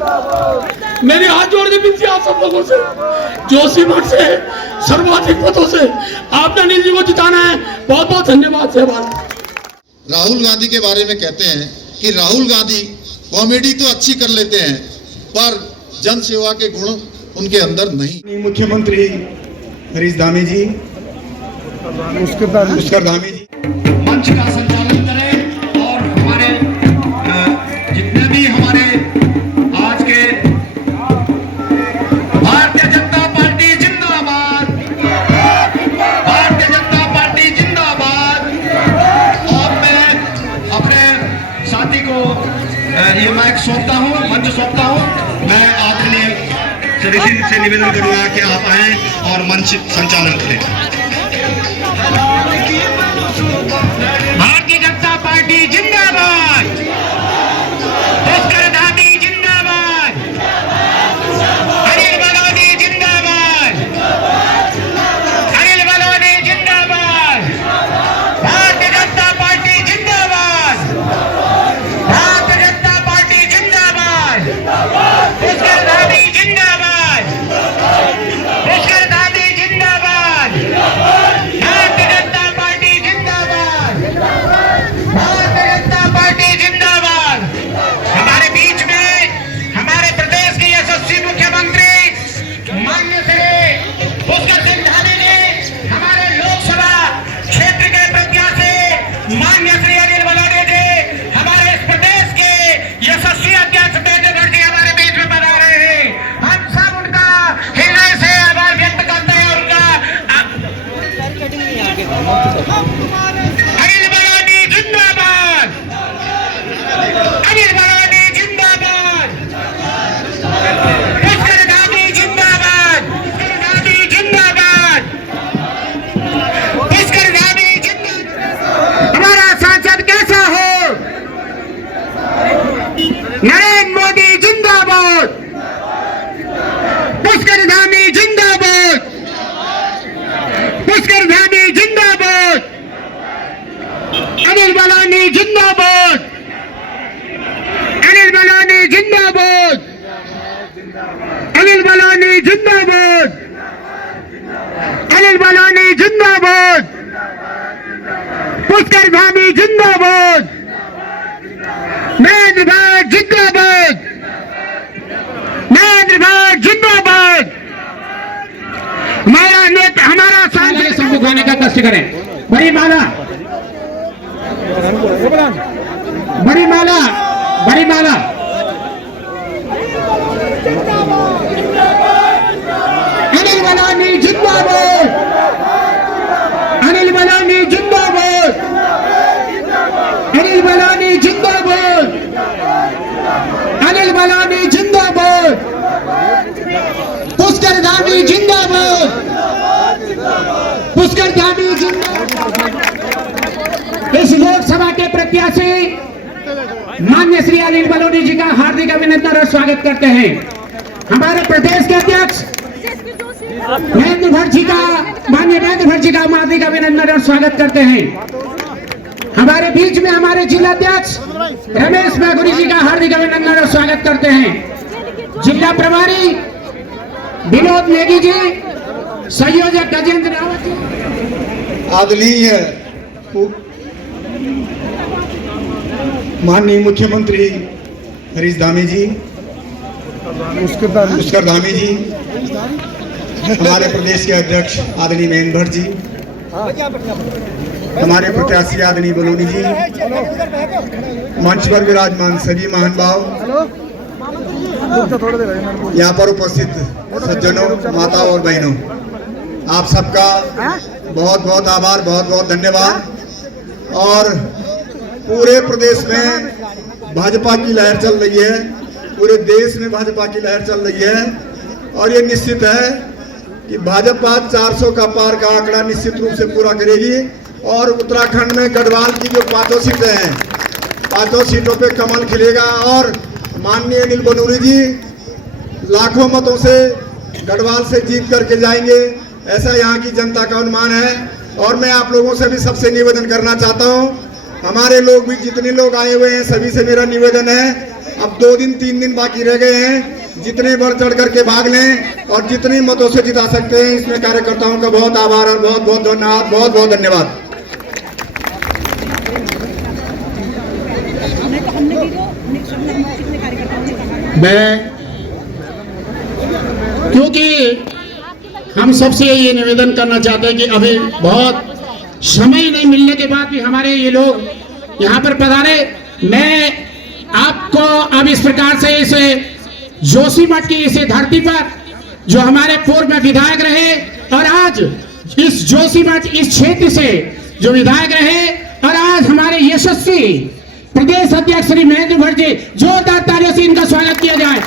मेरी हाथ जोड़ के विनती आप सब लोगों से, जोशीमठ से सर्वाधिक मतों से आपने अनिल जी को जिताना है। बहुत बहुत धन्यवाद सहबान। राहुल गांधी के बारे में कहते हैं कि राहुल गांधी कॉमेडी तो अच्छी कर लेते हैं पर जन सेवा के गुण उनके अंदर नहीं। मुख्यमंत्री हरीश धामी जी, पुष्कर धामी जी मंच का संचालन करें और हमारे जितने भी हमारे आज के भारतीय जनता पार्टी जिंदाबाद, भारतीय जनता पार्टी जिंदाबाद। और मैं अपने साथी को ये माइक सौंपता हूँ, मंच सौंपता हूँ। मैं आदरणीय श्री सिंह से निवेदन करूंगा कि आप आए और मंच संचालन करें। भारतीय जनता पार्टी जिंदाबाद, पुष्कर धामी जिंदाबाद, अनिल बलौनी जिंदाबाद, अनिल बलौनी जिंदाबाद, भारतीय जनता पार्टी जिंदाबाद, भारतीय जनता पार्टी जिंदाबाद, पुष्कर धामी जिंदाबाद, पुष्कर धामी जिंदाबाद, भारतीय जनता पार्टी जिंदाबाद, भारतीय जनता पार्टी जिंदाबाद। हमारे बीच में हमारे प्रदेश के यशस्वी मुख्यमंत्री माननीय श्री पुष्कर सिंह धामी जी, हमारे लोकसभा क्षेत्र के प्रत्याशी माननीय श्री अनिल बलौनी जी, हमारे इस प्रदेश के यशस्वी अध्यक्ष बेटे जी हमारे बीच में बना रहे हैं। हम सब उनका हृदय से आभार व्यक्त करते हैं। उनका अनिल बलौनी जिंदाबाद, अनिल बलौनी जिंदाबाद, पुष्कर धामी जिंदाबाद, पुष्कर धामी जिंदाबाद, पुष्कर धामी जिंदाबाद। हमारा सांसद कैसा हो? नरेंद्र मोदी जिंदाबाद, पुष्कर धामी जिंदाबाद, पुष्कर धामी जिंदाबाद, अनिल बलौनी जिंदाबाद, अनिल बलौनी जिंदाबाद, अनिल बलौनी जिंदाबाद, अनिल बलौनी जिंदाबाद, पुष्कर धामी जिंदाबाद, नरेंद्र भाई जिंदाबाद, नरेंद्र भाई जिंदाबाद। हमारा नेता, हमारा सांसद सम्मुख होने का कष्ट करें। बड़ी माला, बड़ी माला, बड़ी माला। अनिल बलौनी जिंदाबाद, अनिल बलौनी जिंदाबाद, अनिल बलौनी जिंदाबाद, अनिल बलौनी जिंदाबाद, पुष्कर धामी जिंदाबाद, पुष्कर धामी जिंदाबाद। इस लोकसभा के प्रत्याशी माननीय श्री अनिल बलौनी जी का हार्दिक अभिनंदन और स्वागत करते हैं। हमारे प्रदेश के अध्यक्ष महेंद्र भट्ट जी का, माननीय महेंद्र भट्ट जी का हम हार्दिक अभिनंदन और स्वागत करते हैं। हमारे बीच में हमारे जिला अध्यक्ष रमेश मैगुरी जी का हार्दिक अभिनंदन और स्वागत करते हैं। जिला प्रभारी विनोद नेगी जी, संयोजक गजेंद्र रावत जी, आदरणीय माननीय मुख्यमंत्री हरीश धामी जी, पुष्कर धामी जी, हमारे प्रदेश के अध्यक्ष आदरणीय महेंद्र भट्ट जी, हमारे प्रत्याशी आदरणीय बलौनी जी, मंच पर विराजमान सभी महान भाव, यहाँ पर उपस्थित सज्जनों, माता और बहनों, आप सबका बहुत बहुत आभार, बहुत बहुत धन्यवाद। और पूरे प्रदेश में भाजपा की लहर चल रही है, पूरे देश में भाजपा की लहर चल रही है और ये निश्चित है कि भाजपा 400 का पार का आंकड़ा निश्चित रूप से पूरा करेगी। और उत्तराखंड में गढ़वाल की जो 5 सीटें हैं, 5 सीटों पे कमल खिलेगा और माननीय अनिल बलौनी जी लाखों मतों से गढ़वाल से जीत करके जाएंगे, ऐसा यहाँ की जनता का अनुमान है। और मैं आप लोगों से भी सबसे निवेदन करना चाहता हूँ, हमारे लोग भी जितने लोग आए हुए हैं सभी से मेरा निवेदन है अब 2 दिन 3 दिन बाकी रह गए हैं। जितने बढ़ चढ़ करके भाग लें और जितने मतों से जिता सकते हैं। इसमें कार्यकर्ताओं का बहुत आभार और बहुत बहुत धन्यवाद, बहुत बहुत धन्यवाद। मैं क्योंकि हम सबसे ये निवेदन करना चाहते हैं कि अभी बहुत समय नहीं मिलने के बाद भी हमारे ये लोग यहाँ पर पधारे। मैं आपको अब इस प्रकार से इस जोशीमठ की इस धरती पर जो हमारे पूर्व में विधायक रहे और आज इस जोशीमठ इस क्षेत्र से जो विधायक रहे और आज हमारे यशस्वी प्रदेश अध्यक्ष श्री महेंद्र भट्ट जी, जोरदार तालियों से इनका स्वागत किया जाए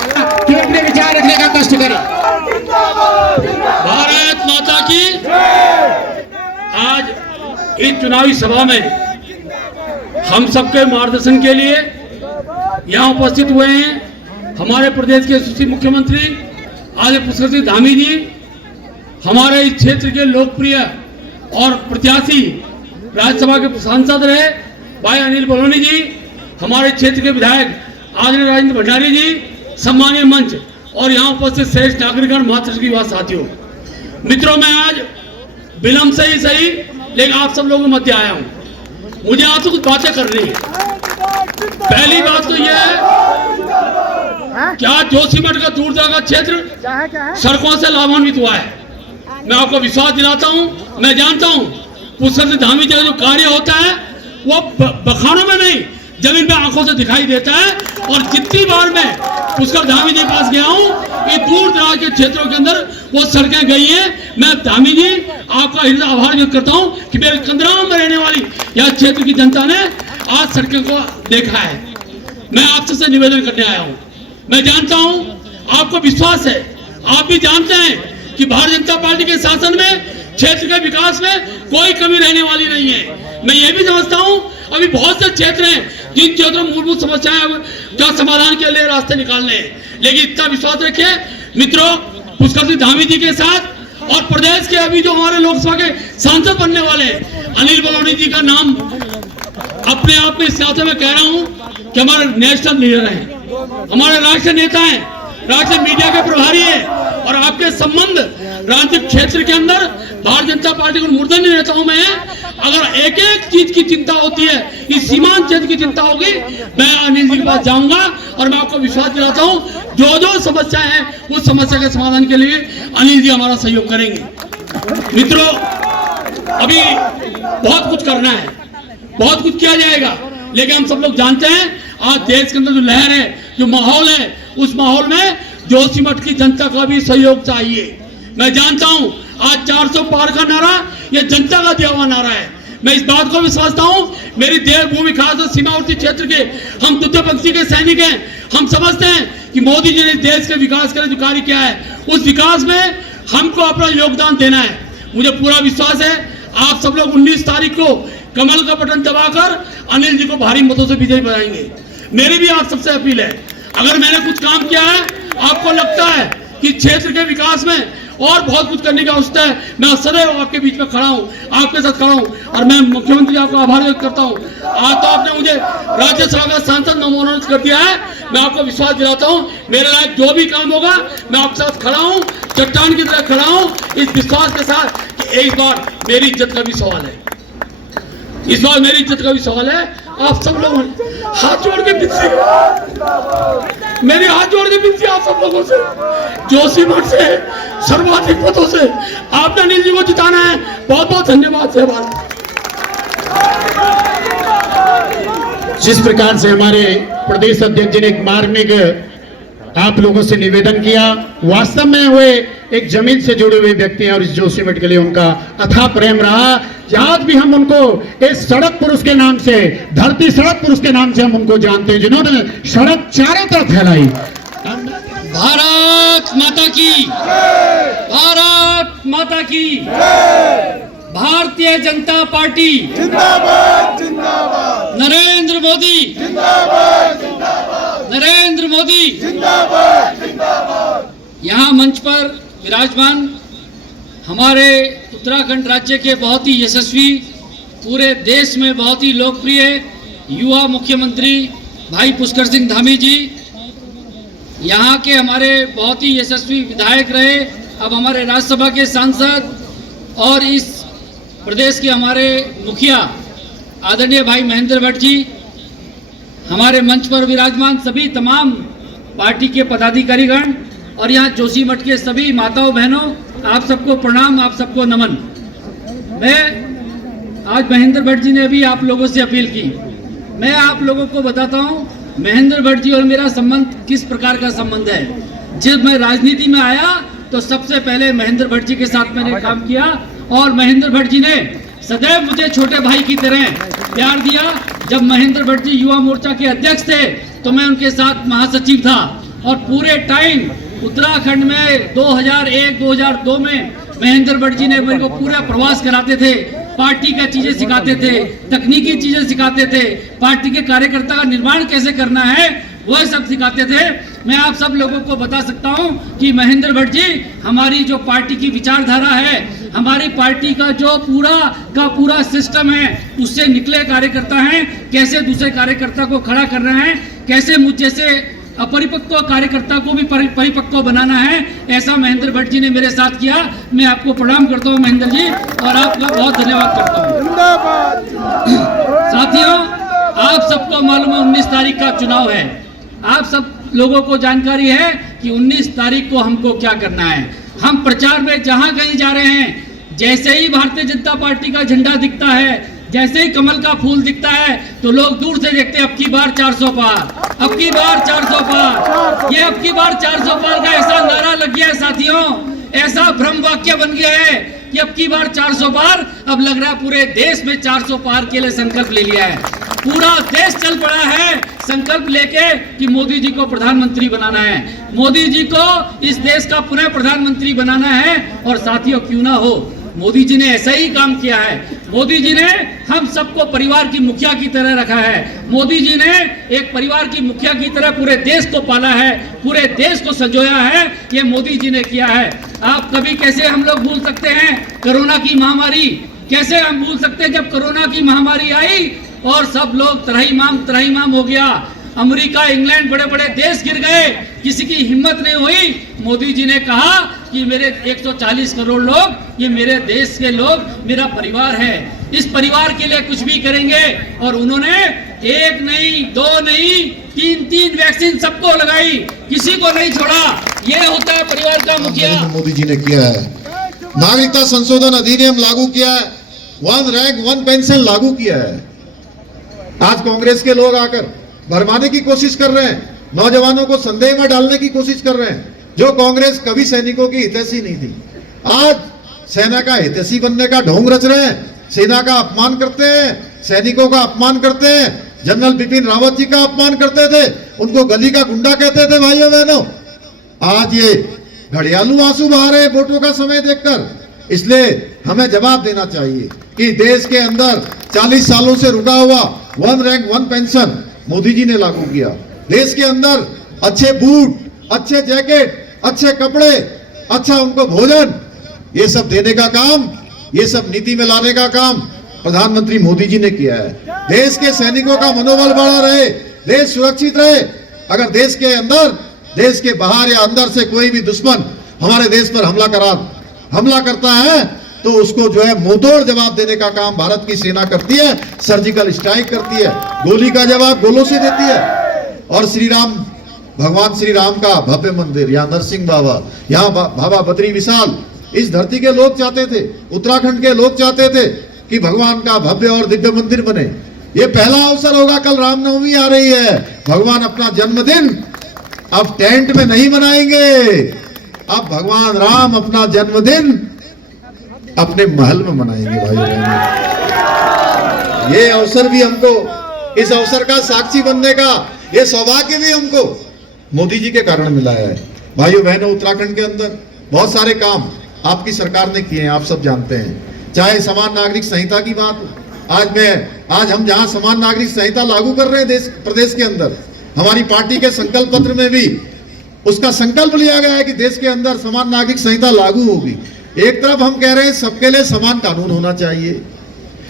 कि अपने विचार रखने का कष्ट करें। भारत माता की। आज इस चुनावी सभा में हम सबके मार्गदर्शन के लिए यहाँ उपस्थित हुए हैं हमारे प्रदेश के यशस्वी मुख्यमंत्री आदरणीय पुष्कर सिंह धामी जी, हमारे इस क्षेत्र के लोकप्रिय और प्रत्याशी राज्यसभा के सांसद रहे भाई अनिल बलूनी जी, हमारे क्षेत्र के विधायक आदरणीय राजेंद्र भंडारी जी, सम्मानीय मंच और यहाँ उपस्थित श्रेष्ठ नागरिकगण, मातृश्री युवा साथियों, मित्रों, मैं आज विलंब से ही सही लेकिन आप सब लोगों के मध्य आया हूँ। मुझे आपसे कुछ बातें करनी है। पहली बात तो यह है, क्या जोशीमठ का दूर दराज का क्षेत्र सड़कों से लाभान्वित हुआ है? मैं आपको विश्वास दिलाता हूँ, मैं जानता हूँ पुष्कर सिंह धामी जी का जो कार्य होता है वो बखानों में नहीं, जमीन पे आंखों से दिखाई देता है। और जितनी बार मैं पुष्कर धामी जी के पास गया हूँ, ये दूर दराज के क्षेत्रों के अंदर वो सड़कें गई हैं। मैं धामी जी आपका हृदय आभार व्यक्त करता हूँ कि मेरे कंदराम में रहने वाली यह क्षेत्र की जनता ने आज सड़कों को देखा है। मैं आपसे से निवेदन करने आया हूँ। मैं जानता हूँ आपको विश्वास है, आप भी जानते हैं कि भारतीय जनता पार्टी के शासन में क्षेत्र के विकास में कोई कमी रहने वाली नहीं है। मैं ये भी समझता हूँ अभी बहुत से क्षेत्र हैं जिन क्षेत्रों में मूलभूत समस्याएं का समाधान के लिए रास्ते निकालने हैं, लेकिन इतना विश्वास रखिए मित्रों, पुष्कर सिंह धामी जी के साथ और प्रदेश के अभी जो हमारे लोकसभा के सांसद बनने वाले हैं अनिल बलूनी जी का नाम अपने आप में इस नाते में कह रहा हूँ कि हमारे नेशनल लीडर हैं, हमारे राष्ट्रीय नेता हैं, राष्ट्रीय मीडिया के प्रभारी हैं और आपके संबंध राजनीतिक क्षेत्र के अंदर भारतीय जनता पार्टी को मूर्धन्य नेताओं में है। अगर एक एक चीज की चिंता होती है, इस सीमांत क्षेत्र की चिंता होगी, मैं अनिल जी के पास जाऊंगा और मैं आपको विश्वास दिलाता हूं जो जो समस्याएं हैं उस समस्या के समाधान के लिए अनिल जी हमारा सहयोग करेंगे। मित्रों, अभी बहुत कुछ करना है, बहुत कुछ किया जाएगा, लेकिन हम सब लोग जानते हैं आज देश के अंदर जो लहर है, जो माहौल है, उस माहौल में जोशीमठ की जनता का भी सहयोग चाहिए। मैं जानता हूं आज 400 पार का नारा ये जनता का दिया हुआ नारा है। मैं इस बात को भी समझता हूं, मेरी देवभूमि खास सीमावर्ती क्षेत्र के हम तृतीय पंक्ति के सैनिक हैं। हम समझते हैं कि मोदी जी ने देश के विकास के लिए जो कार्य किया है उस विकास में हमको अपना योगदान देना है। मुझे पूरा विश्वास है आप सब लोग 19 तारीख को कमल का बटन दबाकर अनिल जी को भारी मतों से विजयी बनाएंगे। मेरी भी आप सबसे अपील है, अगर मैंने कुछ काम किया है, आपको लगता है कि क्षेत्र के विकास में और बहुत कुछ करने की आवश्यकता है, मैं सदैव आपके बीच में खड़ा हूँ, आपके साथ खड़ा हूँ और मैं मुख्यमंत्री आपका आभार व्यक्त करता हूँ। आज तो आपने मुझे राज्यसभा का सांसद मनोनीत कर दिया है, मैं आपको विश्वास दिलाता हूँ मेरे लायक जो भी काम होगा मैं आपके साथ खड़ा हूँ, चट्टान की तरह खड़ा हूँ, इस विश्वास के साथ कि एक बार मेरी इज्जत का भी सवाल है, इस बार मेरी इज्जत का भी सवाल है। आप सब लोग हाथ जोड़ के विनती, मेरी हाथ जोड़ के विनती आप सब लोगों से, जोशीमठ से सर्वाधिक मतों से आपने अनिल जी को जिताना है। बहुत बहुत धन्यवाद सहबान। जिस प्रकार से हमारे प्रदेश अध्यक्ष जी ने एक मार्मिक आप लोगों से निवेदन किया, वास्तव में वे एक जमीन से जुड़े हुए व्यक्ति हैं और इस जोशीमठ के लिए उनका अथाह प्रेम रहा। आज भी हम उनको इस सड़क पुरुष के नाम से, धरती सड़क पुरुष के नाम से हम उनको जानते हैं, जिन्होंने सड़क चारों तरफ फैलाई। भारत माता की, भारत माता की, भारतीय जनता पार्टी जिंदाबाद, जिंदाबाद, नरेंद्र मोदी जिंदाबाद, जिंदाबाद, नरेंद्र मोदी जिंदाबाद, जिंदाबाद। यहाँ मंच पर विराजमान हमारे उत्तराखंड राज्य के बहुत ही यशस्वी, पूरे देश में बहुत ही लोकप्रिय युवा मुख्यमंत्री भाई पुष्कर सिंह धामी जी यहाँ के हमारे बहुत ही यशस्वी विधायक रहे, अब हमारे राज्यसभा के सांसद और इस प्रदेश के हमारे मुखिया आदरणीय भाई महेंद्र भट्ट जी, हमारे मंच पर विराजमान सभी तमाम पार्टी के पदाधिकारीगण और यहाँ जोशी मठ के सभी माताओं बहनों, आप सबको प्रणाम, आप सबको नमन। मैं आज महेंद्र भट्ट जी ने अभी आप लोगों से अपील की, मैं आप लोगों को बताता हूँ महेंद्र भट्ट जी और मेरा संबंध किस प्रकार का संबंध है। जब मैं राजनीति में आया तो सबसे पहले महेंद्र भट्ट जी के साथ मैंने काम किया और महेंद्र भट्ट जी ने सदैव मुझे छोटे भाई की तरह प्यार दिया। जब महेंद्र भट्ट जी युवा मोर्चा के अध्यक्ष थे तो मैं उनके साथ महासचिव था और पूरे टाइम उत्तराखंड में 2001-2002 में महेंद्र भट्ट जी ने मेरे को पूरा प्रवास कराते थे, पार्टी का चीजें सिखाते थे, तकनीकी चीजें सिखाते थे, पार्टी के कार्यकर्ता का निर्माण कैसे करना है वह सब सिखाते थे। मैं आप सब लोगों को बता सकता हूं कि महेंद्र भट्ट जी हमारी जो पार्टी की विचारधारा है, हमारी पार्टी का जो पूरा सिस्टम है उससे निकले कार्यकर्ता हैं, कैसे दूसरे कार्यकर्ता को खड़ा करना है, कैसे मुझ जैसे अपरिपक्व कार्यकर्ता को भी परिपक्व बनाना है, ऐसा महेंद्र भट्ट जी ने मेरे साथ किया। मैं आपको प्रणाम करता हूं महेंद्र जी और आपका बहुत धन्यवाद करता हूं। साथियों, आप सबको मालूम है 19 तारीख का चुनाव है, आप सब लोगों को जानकारी है कि 19 तारीख को हमको क्या करना है। हम प्रचार में जहां कहीं जा रहे हैं, जैसे ही भारतीय जनता पार्टी का झंडा दिखता है, जैसे ही कमल का फूल दिखता है तो लोग दूर से देखते हैं अब की बार 400 पार, अब की बार 400 पार। ये अब की बार 400 पार का ऐसा नारा लग गया है साथियों, ऐसा भ्रम वाक्य बन गया है कि अब की बार 400 पार। अब लग रहा है पूरे देश में 400 पार के लिए संकल्प ले लिया है, पूरा देश चल पड़ा है संकल्प लेके कि मोदी जी को प्रधानमंत्री बनाना है, मोदी जी को इस देश का पुनः प्रधानमंत्री बनाना है। और साथियों, क्यों ना हो, मोदी जी ने ऐसा ही काम किया है। मोदी जी ने हम सबको परिवार की मुखिया की तरह रखा है, मोदी जी ने एक परिवार की मुखिया की तरह पूरे देश को पाला है, पूरे देश को संजोया है, ये मोदी जी ने किया है। आप कभी कैसे हम लोग भूल सकते हैं कोरोना की महामारी, कैसे हम भूल सकते हैं जब कोरोना की महामारी आई और सब लोग त्राहिमाम हो गया, अमेरिका, इंग्लैंड, बड़े बड़े देश गिर गए, किसी की हिम्मत नहीं हुई। मोदी जी ने कहा कि मेरे 140 करोड़ लोग, ये मेरे देश के लोग, मेरा परिवार है, इस परिवार के लिए कुछ भी करेंगे। और उन्होंने एक नहीं, दो नहीं, तीन वैक्सीन सबको लगाई, किसी को नहीं छोड़ा। ये होता है परिवार का मुखिया। मोदी जी ने किया है। नागरिकता संशोधन अधिनियम लागू किया है, 1 रैंक 1 पेंशन लागू किया है। आज कांग्रेस के लोग आकर भरमाने की कोशिश कर रहे हैं, नौजवानों को संदेह में डालने की कोशिश कर रहे हैं। जो कांग्रेस कभी सैनिकों की हितैषी नहीं थी, आज सेना का हितैषी बनने का ढोंग रच रहे हैं, सेना का अपमान करते हैं, सैनिकों का अपमान करते हैं। जनरल बिपिन रावत जी का अपमान करते थे, उनको गली का गुंडा कहते थे। भाइयों बहनों, आज ये घड़ियालू आंसू बहा रहे हैं वोटों का समय देखकर। इसलिए हमें जवाब देना चाहिए कि देश के अंदर 40 सालों से रुका हुआ 1 रैंक 1 पेंशन मोदी जी ने लागू किया। देश के अंदर अच्छे बूट, अच्छे जैकेट, अच्छे कपड़े, अच्छा उनको भोजन, ये सब देने का काम, ये सब नीति में लाने का काम प्रधानमंत्री मोदी जी ने किया है। देश के सैनिकों का मनोबल बढ़ा रहे, देश सुरक्षित रहे। अगर देश के अंदर, देश के बाहर या अंदर से कोई भी दुश्मन हमारे देश पर हमला करता है तो उसको जो है मुंहतोड़ जवाब देने का काम भारत की सेना करती है, सर्जिकल स्ट्राइक करती है, गोली का जवाब गोलों से देती है। और भगवान श्री राम का भव्य मंदिर, यहाँ नरसिंह बाबा, यहाँ बाबा बद्री विशाल, इस धरती के लोग चाहते थे, उत्तराखंड के लोग चाहते थे कि भगवान का भव्य और दिव्य मंदिर बने। ये पहला अवसर होगा, कल रामनवमी आ रही है। भगवान अपना जन्मदिन अब टेंट में नहीं मनाएंगे, अब भगवान राम अपना जन्मदिन अपने महल में मनाएंगे। भाइयों बहनों, ये अवसर भी हमको, इस अवसर का साक्षी बनने का ये सौभाग्य भी हमको मोदी जी के कारण मिला है। भाइयों बहनों, उत्तराखंड के अंदर बहुत सारे काम आपकी सरकार ने किए हैं, आप सब जानते हैं। चाहे समान नागरिक संहिता की बात हो, आज हम जहां समान नागरिक संहिता लागू कर रहे हैं प्रदेश के अंदर, हमारी पार्टी के संकल्प पत्र में भी उसका संकल्प लिया गया है कि देश के अंदर समान नागरिक संहिता लागू होगी। एक तरफ हम कह रहे हैं सबके लिए समान कानून होना चाहिए,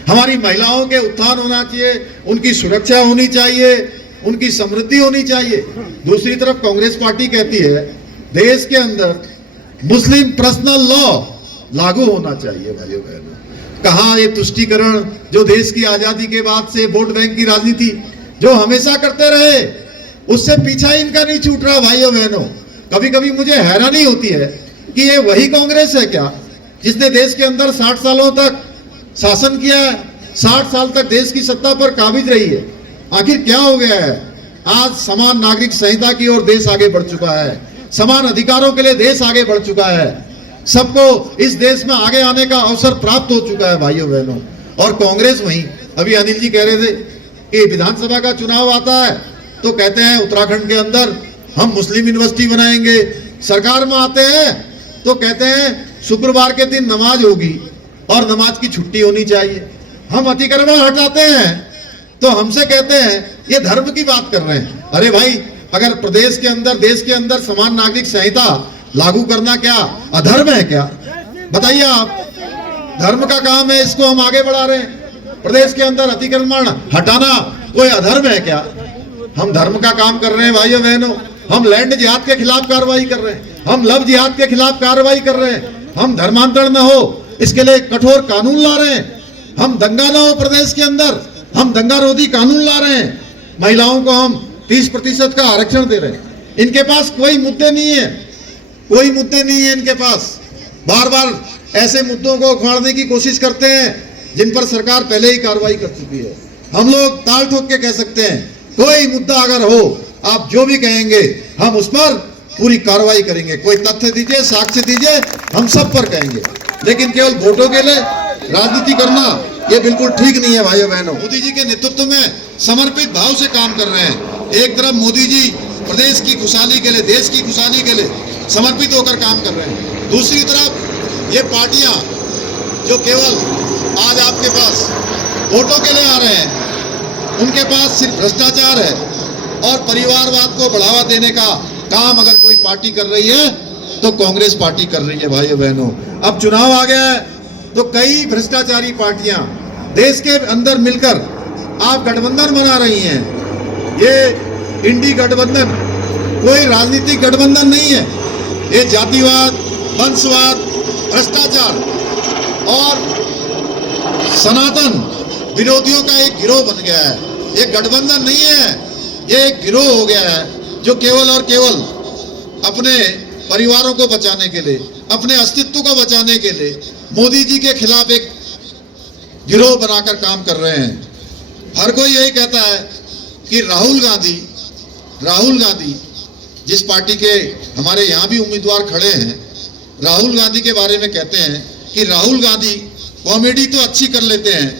हमारी महिलाओं के उत्थान होना चाहिए, उनकी सुरक्षा होनी चाहिए, उनकी समृद्धि होनी चाहिए। दूसरी तरफ कांग्रेस पार्टी कहती है देश के अंदर मुस्लिम पर्सनल लॉ लागू होना चाहिए। भाइयों बहनों, कहां ये तुष्टीकरण जो देश की आजादी के बाद से वोट बैंक की राजनीति जो हमेशा करते रहे, उससे पीछा इनका नहीं छूट रहा। भाइयों बहनों, कभी कभी मुझे हैरानी होती है कि ये वही कांग्रेस है क्या जिसने देश के अंदर 60 सालों तक शासन किया है, 60 साल तक देश की सत्ता पर काबिज रही है। आखिर क्या हो गया है? आज समान नागरिक संहिता की ओर देश आगे बढ़ चुका है, समान अधिकारों के लिए देश आगे बढ़ चुका है, सबको इस देश में आगे आने का अवसर प्राप्त हो चुका है। भाइयों बहनों, और कांग्रेस वहीं, अभी अनिल जी कह रहे थे कि विधानसभा का चुनाव आता है तो कहते हैं उत्तराखंड के अंदर हम मुस्लिम यूनिवर्सिटी बनाएंगे, सरकार में आते हैं तो कहते हैं शुक्रवार के दिन नमाज होगी और नमाज की छुट्टी होनी चाहिए। हम अतिक्रमण हटाते हैं तो हमसे कहते हैं ये धर्म की बात कर रहे हैं। अरे भाई, अगर प्रदेश के अंदर, देश के अंदर समान नागरिक संहिता लागू करना क्या अधर्म है क्या? बताइए आप, धर्म का काम है, इसको हम आगे बढ़ा रहे हैं। प्रदेश के अंदर अतिक्रमण हटाना कोई अधर्म है क्या? हम धर्म का काम कर रहे हैं। भाइयों बहनों, हम लैंड जिहाद के खिलाफ कार्रवाई कर रहे हैं, हम लव जिहाद के खिलाफ कार्रवाई कर रहे हैं, हम धर्मांतरण न हो इसके लिए कठोर कानून ला रहे हैं, हम दंगा न हो प्रदेश के अंदर, हम दंगा रोधी कानून ला रहे हैं, महिलाओं को हम 30% का आरक्षण दे रहे हैं। इनके पास कोई मुद्दे नहीं है, कोई मुद्दे नहीं है इनके पास। बार बार ऐसे मुद्दों को उखाड़ने की कोशिश करते हैं जिन पर सरकार पहले ही कार्रवाई कर चुकी है। हम लोग ताल ठोक के कह सकते हैं कोई मुद्दा अगर हो, आप जो भी कहेंगे हम उस पर पूरी कार्रवाई करेंगे। कोई तथ्य दीजिए, साक्ष्य दीजिए, हम सब पर कहेंगे। लेकिन केवल वोटों के लिए राजनीति करना ये बिल्कुल ठीक नहीं है। भाइयों बहनों, मोदी जी के नेतृत्व में समर्पित भाव से काम कर रहे हैं। एक तरफ मोदी जी प्रदेश की खुशहाली के लिए, देश की खुशहाली के लिए समर्पित होकर काम कर रहे हैं, दूसरी तरफ ये पार्टियां जो केवल आज आपके पास वोटों के लिए आ रहे हैं, उनके पास सिर्फ भ्रष्टाचार है और परिवारवाद को बढ़ावा देने का काम अगर कोई पार्टी कर रही है तो कांग्रेस पार्टी कर रही है। भाइयों बहनों, अब चुनाव आ गया है तो कई भ्रष्टाचारी पार्टियां देश के अंदर मिलकर आप गठबंधन बना रही हैं। ये इंडी गठबंधन कोई राजनीतिक गठबंधन नहीं है, ये जातिवाद, वंशवाद, भ्रष्टाचार और सनातन विरोधियों का एक गिरोह बन गया है। ये गठबंधन नहीं है, ये एक गिरोह हो गया है जो केवल और केवल अपने परिवारों को बचाने के लिए, अपने अस्तित्व को बचाने के लिए मोदी जी के खिलाफ एक गिरोह बनाकर काम कर रहे हैं। हर कोई यही कहता है कि राहुल गांधी जिस पार्टी के हमारे यहाँ भी उम्मीदवार खड़े हैं, राहुल गांधी के बारे में कहते हैं कि राहुल गांधी कॉमेडी तो अच्छी कर लेते हैं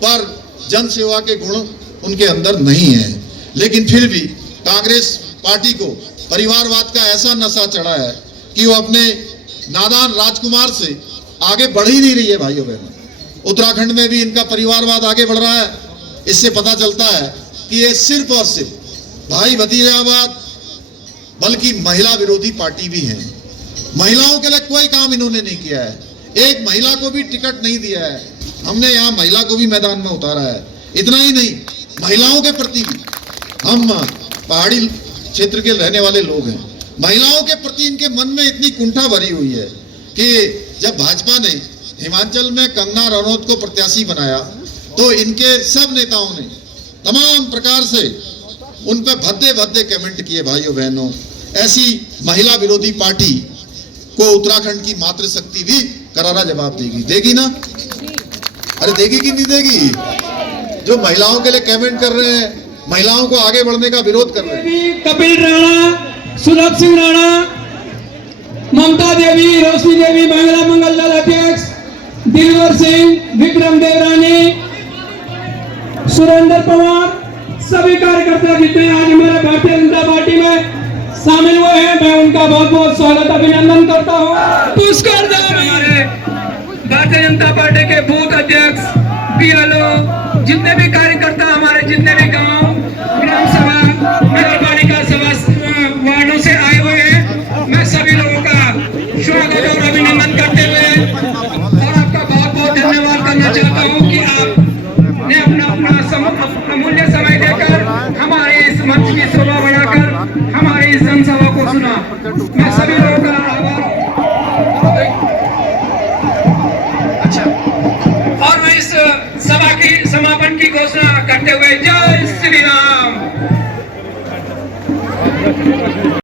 पर जन सेवा के गुण उनके अंदर नहीं है। लेकिन फिर भी कांग्रेस पार्टी को परिवारवाद का ऐसा नशा चढ़ा है कि वो अपने नादान राजकुमार से आगे बढ़ ही नहीं रही है। भाइयों बहनों, उत्तराखंड में भी इनका परिवारवाद आगे बढ़ रहा है। इससे पता चलता है कि ये सिर्फ और सिर्फ भाई भतीजावाद बल्कि महिला विरोधी पार्टी भी है। महिलाओं के लिए कोई काम इन्होंने नहीं किया है, एक महिला को भी टिकट नहीं दिया है। हमने यहाँ महिला को भी मैदान में उतारा है। इतना ही नहीं, महिलाओं के प्रति भी, हम पहाड़ी क्षेत्र के रहने वाले लोग हैं, महिलाओं के प्रति इनके मन में इतनी कुंठा भरी हुई है कि जब भाजपा ने हिमाचल में कंगना रनौत को प्रत्याशी बनाया तो इनके सब नेताओं ने तमाम प्रकार से उन पर भद्दे भद्दे कमेंट किए। भाइयों बहनों, ऐसी महिला विरोधी पार्टी को उत्तराखंड की मातृशक्ति भी करारा जवाब देगी। देगी ना? अरे देगी कि नहीं देगी? जो महिलाओं के लिए कमेंट कर रहे हैं, महिलाओं को आगे बढ़ने का विरोध कर रहे हैं। कपिल राणा, सुलभ सिंह राणा, ममता देवी, रोशनी देवी, महिला मंगल दल अध्यक्ष, दिलवर सिंह, विक्रम देवरानी, सुरेंद्र पवार, सभी कार्यकर्ता जितने आज हमारे भारतीय जनता पार्टी में शामिल हुए हैं, मैं उनका बहुत बहुत स्वागत अभिनंदन करता हूँ। पुष्कर हमारे भारतीय जनता पार्टी के बूथ अध्यक्ष, बीएलओ, जितने भी कार्यकर्ता हमारे, जितने भी गांव, ग्राम सभा, नगर पालिका सभा वार्डों से आए हुए हैं, मैं सभी लोगों का स्वागत और अभिनंदन करते हुए और आपका बहुत बहुत धन्यवाद करना चाहता हूँ कि आपने अपना अमूल्य समय देकर हमारे इस सभी लोगों का